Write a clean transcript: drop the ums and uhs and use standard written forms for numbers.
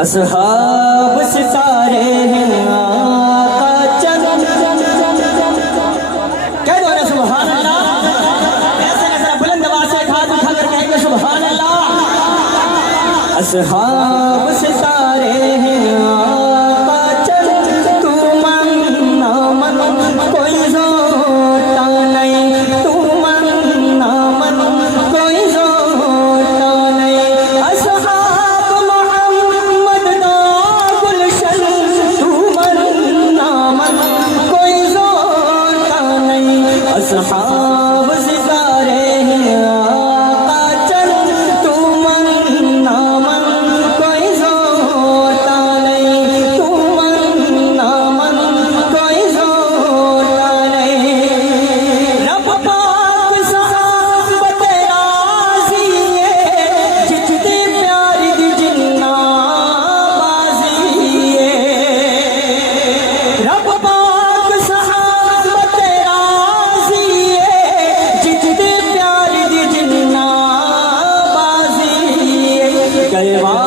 असहाब सितारे हैं आका चंद। कह दो ना सुभान अल्लाह। ऐसे नजर बुलंद आवाज से हाथ उठाकर कहेंगे सुभान अल्लाह। असहाब सितारे हैं आका चंद, तू मन ना मन कोई जोता नहीं, तू मन ना मन कोई जोता नहीं। असहाब मोहम्मद दा गुलशन, तू मन ना मन कोई जोता नहीं। असहाब सितारे हैं आका चंद, तू मन ना मन कोई जोता नहीं, तू मन ना मन कोई जोता नहीं। रब पाक सहाबत राज़ी है, जितने प्यार दी जिन्ना बाज़ी है। रब पाक सहाबत राज़ी है, जितने प्यार दी जिन्ना बाज़ी है। गलवा